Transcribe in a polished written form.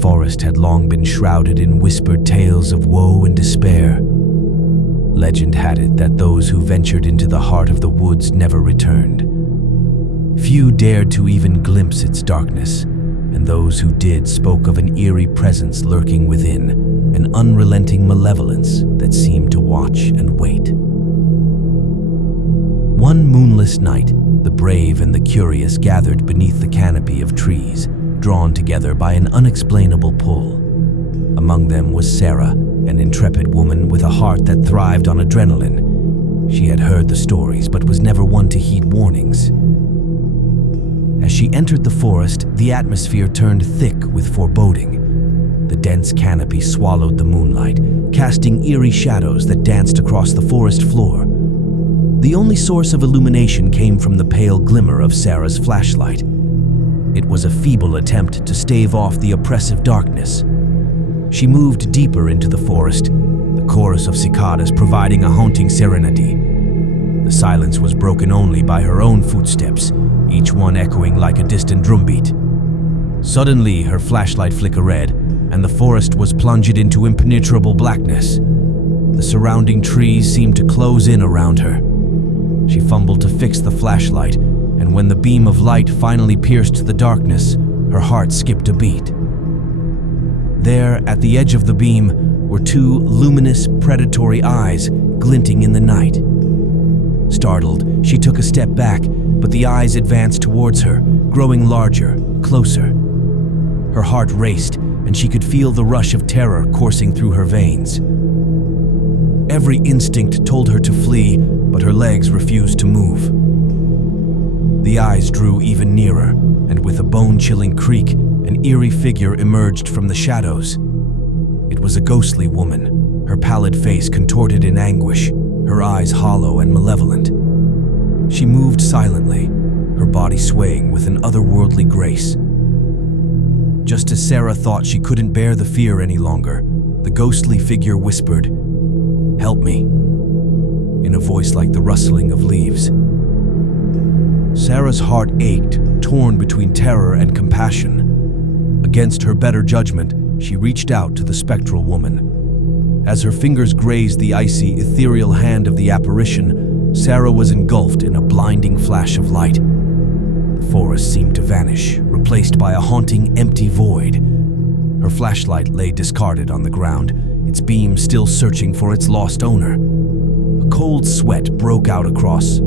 forest had long been shrouded in whispered tales of woe and despair. Legend had it that those who ventured into the heart of the woods never returned. Few dared to even glimpse its darkness, and those who did spoke of an eerie presence lurking within, an unrelenting malevolence that seemed to watch and wait. One moonless night, the brave and the curious gathered beneath the canopy of trees, drawn together by an unexplainable pull. Among them was Sarah, an intrepid woman with a heart that thrived on adrenaline. She had heard the stories but was never one to heed warnings. As she entered the forest, the atmosphere turned thick with foreboding. The dense canopy swallowed the moonlight, casting eerie shadows that danced across the forest floor. The only source of illumination came from the pale glimmer of Sarah's flashlight. It was a feeble attempt to stave off the oppressive darkness. She moved deeper into the forest, the chorus of cicadas providing a haunting serenity. The silence was broken only by her own footsteps, each one echoing like a distant drumbeat. Suddenly, her flashlight flickered red, and the forest was plunged into impenetrable blackness. The surrounding trees seemed to close in around her. She fumbled to fix the flashlight, and when the beam of light finally pierced the darkness, her heart skipped a beat. There, at the edge of the beam, were two luminous, predatory eyes glinting in the night. Startled, she took a step back, but the eyes advanced towards her, growing larger, closer. Her heart raced, and she could feel the rush of terror coursing through her veins. Every instinct told her to flee, but her legs refused to move. The eyes drew even nearer, and with a bone-chilling creak, an eerie figure emerged from the shadows. It was a ghostly woman, her pallid face contorted in anguish, her eyes hollow and malevolent. She moved silently, her body swaying with an otherworldly grace. Just as Sarah thought she couldn't bear the fear any longer, the ghostly figure whispered, "Help me," in a voice like the rustling of leaves. Sarah's heart ached, torn between terror and compassion. Against her better judgment, she reached out to the spectral woman. As her fingers grazed the icy, ethereal hand of the apparition, Sarah was engulfed in a blinding flash of light. The forest seemed to vanish, replaced by a haunting, empty void. Her flashlight lay discarded on the ground, its beam still searching for its lost owner. A cold sweat broke out across